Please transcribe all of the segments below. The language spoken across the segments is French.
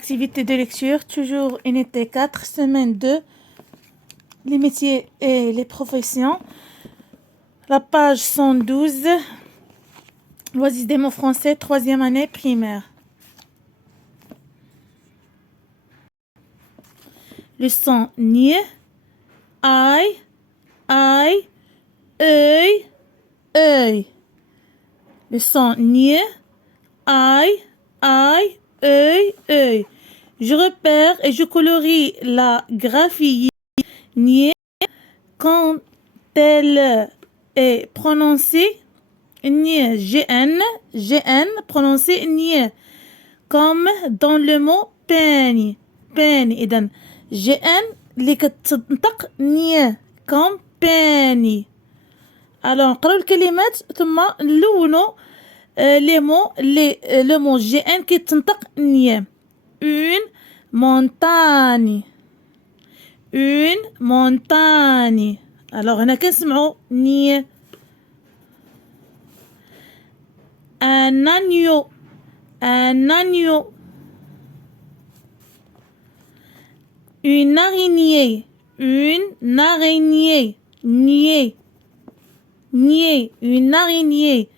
Activité de lecture, toujours unité 4, semaine 2, les métiers et les professions. La page 112, l'Oasis des mots français, 3e année primaire. Le son nie, aïe, aïe, œil, œil. Le son nie, aïe, aïe, œil, œil. Je repère et je colorie la graphie nie quand elle est prononcée nie, gn, gn, prononcée nie, comme dans le mot peine, peine. إذن gn اللي كتنطق nie, comme peine. Alors نقراو الكلمات ثم نلونوا les mots, le mot gn qui تنطق nie. Une montagne, une montagne. Alors هنا كنسمعوا nie. Un agneau, un agneau. Une araignée, une araignée. Nier, nier, une araignée.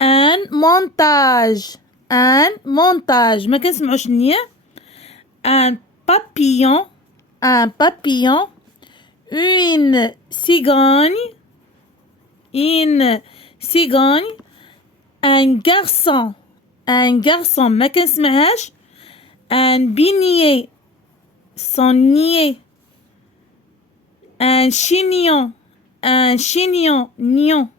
Un montage, un montage. ما كنسمعوش نيه. Un papillon, un papillon. Une cigogne, une cigogne. Un garçon, un garçon. ما كنسمعهاش. Un beignet, son nier. Un chignon, un chignon, nion.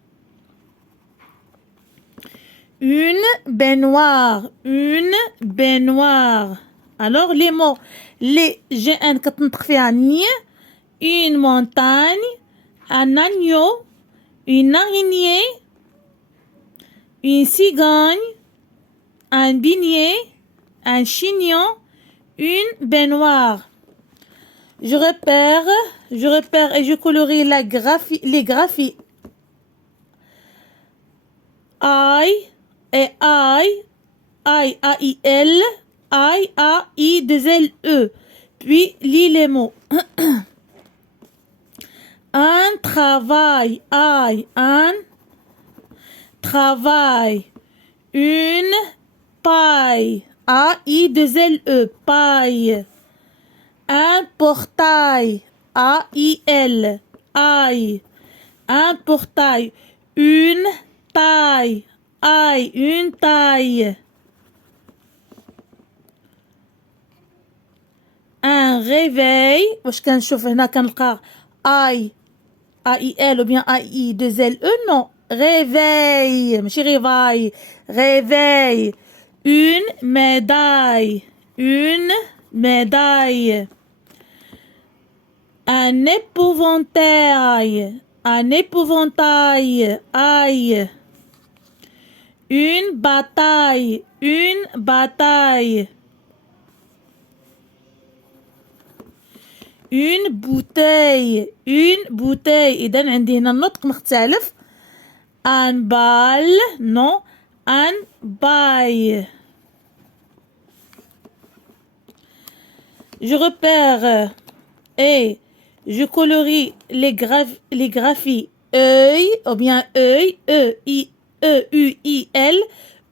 Une baignoire, une baignoire. Alors les mots, les GN كتنطق فيها nie, une montagne, un agneau, une araignée, une cigogne, un beignet, un chignon, une baignoire. Je repère et je colorie la graphie, les graphies I et I, A-I-L, I, A-I, 2-L-E. Puis, lis les mots. Un travail, I, un travail. Une paille, A-I, 2-L-E, paille. Un portail, A-I-L, aïe. Un portail. Une taille, aïe, une taille. Un réveil. واش كنشوف هنا كنلقى اي ال ou bien اي 2 ل e. non, réveil ماشي réveil, réveil. Une médaille, une médaille. Un épouvantail, un épouvantail, aïe. Une bataille, une bataille. Une bouteille, une bouteille. إذن عندي هنا النطق مختلف. Un bal, non, un bail. Je repère et je colorie les graphies œil, ou bien œil, E-U-I-L,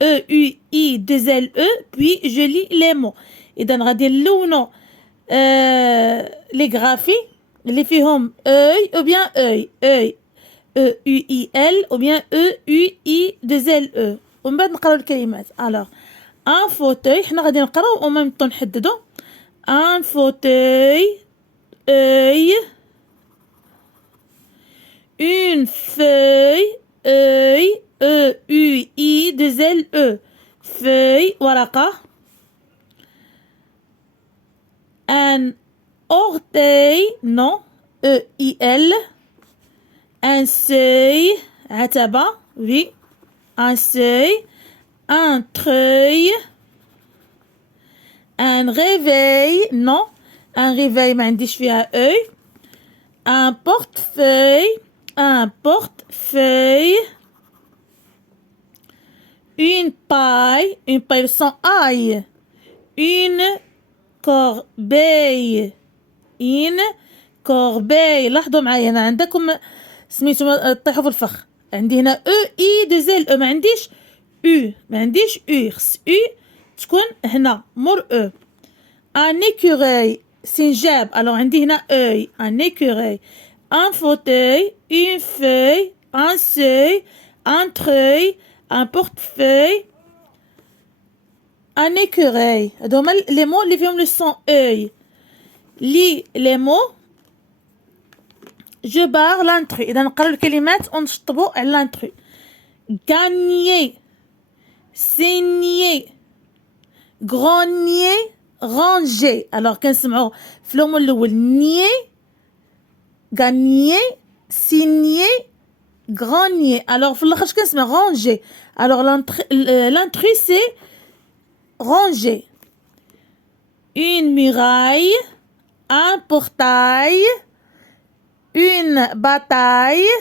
E-U-I, 2-L-E, puis je lis les mots. إذن غادي نلونو les graphies اللي فيهم œil ou bien œil, œil, E-U-I-L ou bien E-U-I, 2-L-E. ومن بعد نقراو الكلمات. alors un fauteuil, حنا غادي نقراو او ميم طون نحددو. Un fauteuil, œil. Une feuille, œil, E-U-I, 2-L-E, feuille, ورقة. Un orteil, non, E-I-L. Un seuil, عتبة, oui, un seuil. Un treuil. Un réveil, non, un réveil ما عنديش فيها œil. Un portefeuille, un portefeuille. Une paille sans ail. une corbeille. une corbeille. لاحظوا معايا هنا عندكم سميتو طيحوا في الفخ. عندي هنا او اي دو زيل او، ما عنديش او، ما عنديش او، خص او تكون هنا مور او. ان écureuil سنجاب. الوغ عندي هنا اوي. ان écureuil. un fauteuil, une feuille, un seuil, un treuil, un portefeuille, un écureuil. هادو هما لي مو اللي فيهم لو سون اوي. لي لي مو جو بار لانترو. اذا نقراو الكلمات ونشطبوا على لانترو. gagner, saigner, grogner, ranger. alors كنسمعوا في اللون الاول nier, gagner, signer, grogner. alors في الاخر كنسمع ranger. alors l'intrus c'est ranger. une muraille, un portail, une bataille,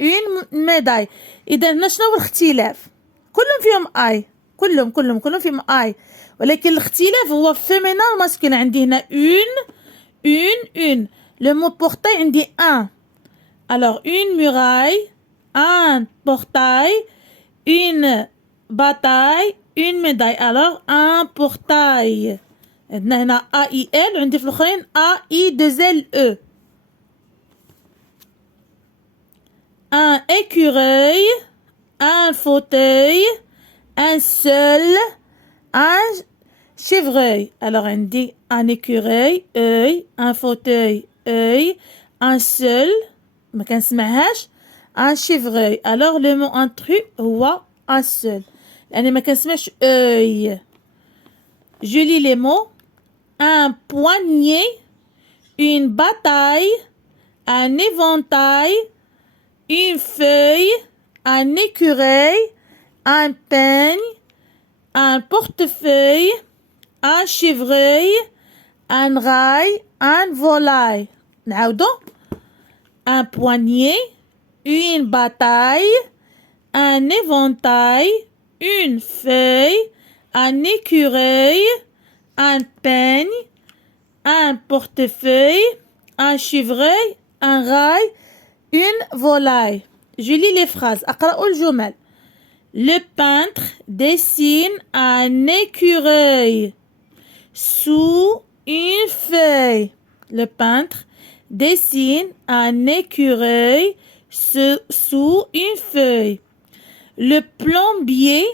une médaille. إذا هنا شنو هو الاختلاف؟ كلهم فيهم اي، كلهم فيهم اي، ولكن الاختلاف هو فيمينان ماسكولين. عندي هنا une لو مو بورتاي عندي ان. alors une muraille, un portail, une bataille, une médaille. alors un portail. عندنا هنا ا اي ال، وعندي في الاخرين ا اي دو زيل او. un écureuil, un fauteuil, un seul, un chevreuil. alors عندي un écureuil œil, un fauteuil œil, un seul ما كنسمعهاش، un chevreuil. alors le mot intrus هو un seul يعني ما كنسمعش œil. je lis les mots. un poignet, une bataille, un éventail, une feuille, un écureuil, un peigne, un portefeuille, un chevreuil, un rail, un volaille. نعاودو. un poignet, une bataille, un éventail, une feuille, un écureuil, un peigne, un portefeuille, un chevreuil, un rail, une volaille. je lis les phrases. أقرأ الجمل. le peintre dessine un écureuil sous une feuille. le peintre dessine un écureuil sous une feuille. le plombier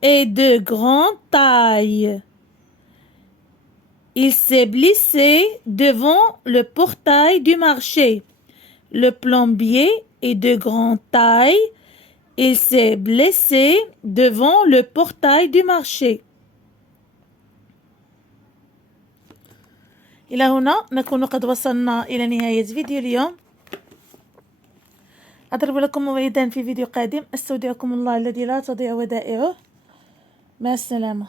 est de grande taille. il s'est blessé devant le portail du marché. le plombier est de grande taille. il s'est blessé devant le portail du marché. إلى هنا نكون قد وصلنا إلى نهاية فيديو اليوم. أضرب لكم موعدا في فيديو قادم. أستودعكم الله الذي لا تضيع ودائعه. مع السلامة.